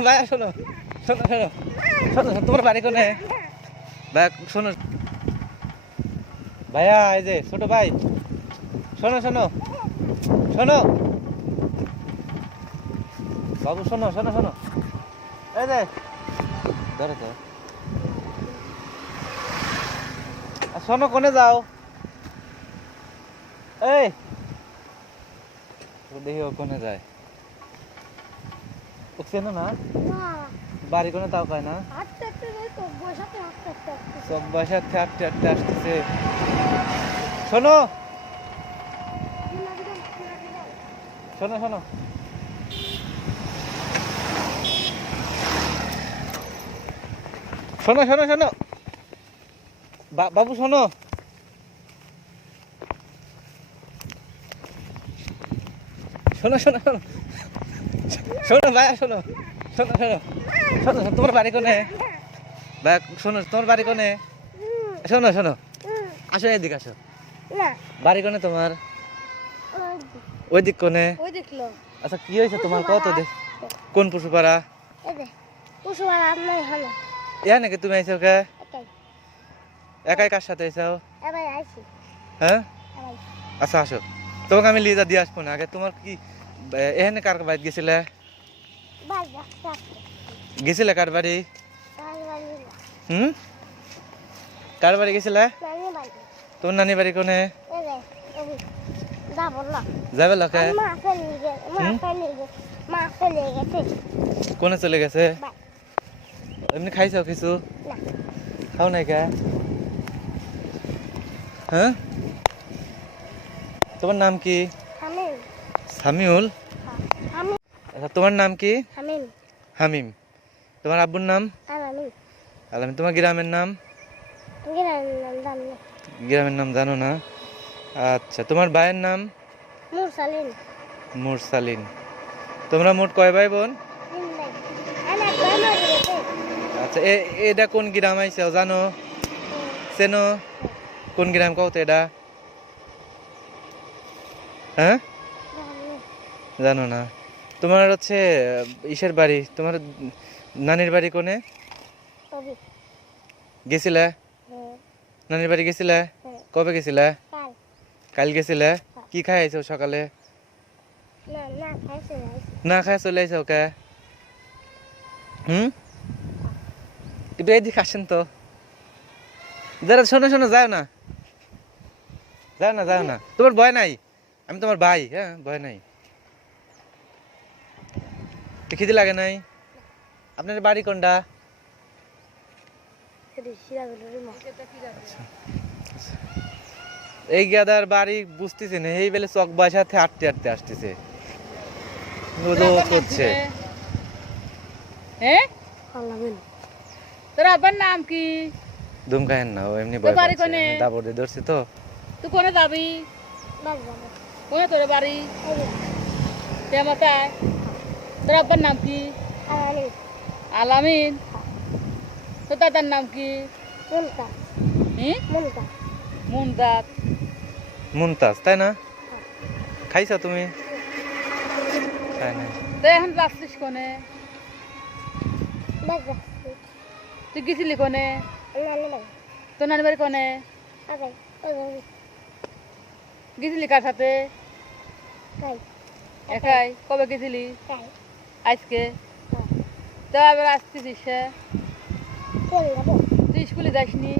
ভাইয়া শোনো শোনো শোনো শোনো তোমার বাড়ি কোনে ভাইয়া শোনো ভাইয়া এই যে ছোট ভাই শোনো শোনো শোনো বাবু শোনো শোনো শোনো এই যে ধরে তো শোনো কোনে যাও এই দেখি ও কোনে যায় ও চেনো না বাড়ি কোনে তাও পায় না সব বাসার হাঁটতে হাঁটতে আসতেছে শোনো শোনো শোনো শোনো শোনো শোনো বাবু শোনো শোনো শোনো শোনো শোনো ভাইয়া শোনো শোনো শোনো শোনো তোমার বাড়ি কোনে ভাইয়া শোনো তোমার বাড়ি কোনে শোনো শোনো আসো এদিকে আসো বাড়ি কোনে তোমার ওই দিক কোনে আচ্ছা কি হয়েছে তোমার কত দেখ কোন পশুপাড়া ইয়া নাকি তুমি আইছো কে একাই কার সাথে আইছো হ্যাঁ আচ্ছা আসো তোমাকে আমি লিজা দিয়ে আসবো না আগে তোমার কি এখানে কার বাড়ি গেছিলে গেছিলে কার বাড়ি কার বাড়ি গেছিলে তোমার নানি বাড়ি কোনে যাবে লোকে কোনে চলে গেছে এমনি খাইছো কিছু খাও নাই কে হ্যাঁ তোমার নাম কি সামিউল আচ্ছা তোমার নাম কি হামিম তোমার আব্বুর নাম আলামিন তোমার গ্রামের নাম গ্রামের নাম জানো না আচ্ছা তোমার ভাইয়ের নাম মুরসালিন তোমরা মোট কয় ভাই বোন আচ্ছা এটা কোন গ্রাম আইসাও জানো চেনো কোন গ্রাম কও তো এটা হ্যাঁ জানো না তোমার হচ্ছে ইসের বাড়ি তোমার নানির বাড়ি কোনে গেছিলে নানির বাড়ি গেছিলে কবে গেছিলে কাল গেছিলে কি খাই আইছো সকালে না খাই চলে আইছো কে একটু এদিকে আসেন তো যারা শোনো শোনো যাও না যাও না যাও না তোমার ভয় নাই আমি তোমার ভাই হ্যাঁ ভয় নাই খিদে লাগে নাই আপনার বাড়ি কোনটা এই গাদার বাড়ি বুঝতেছে না এই বেলে চক বাসাতে হাঁটতে হাঁটতে আসতেছে করছে তোর আব্বার নাম কি দুম খায়েন না ও এমনি ভয় পাচ্ছে দাবর দিয়ে ধরছি তো তুই কোনে যাবি কোনে তোর বাড়ি মাথায় তোর আব্বার নাম কি আলামিন তোর দাদার নাম কি মুমতাজ মুমতাজ তাই না খাইছো তুমি তাই না তুই এখন যাচ্ছিস কোনে তুই গেছিলি কোনে তোর নানি বাড়ি কোনে গেছিলি কার সাথে একাই কবে গেছিলি আজকে তো আবার আসতেছিস তুই স্কুলে যাসনি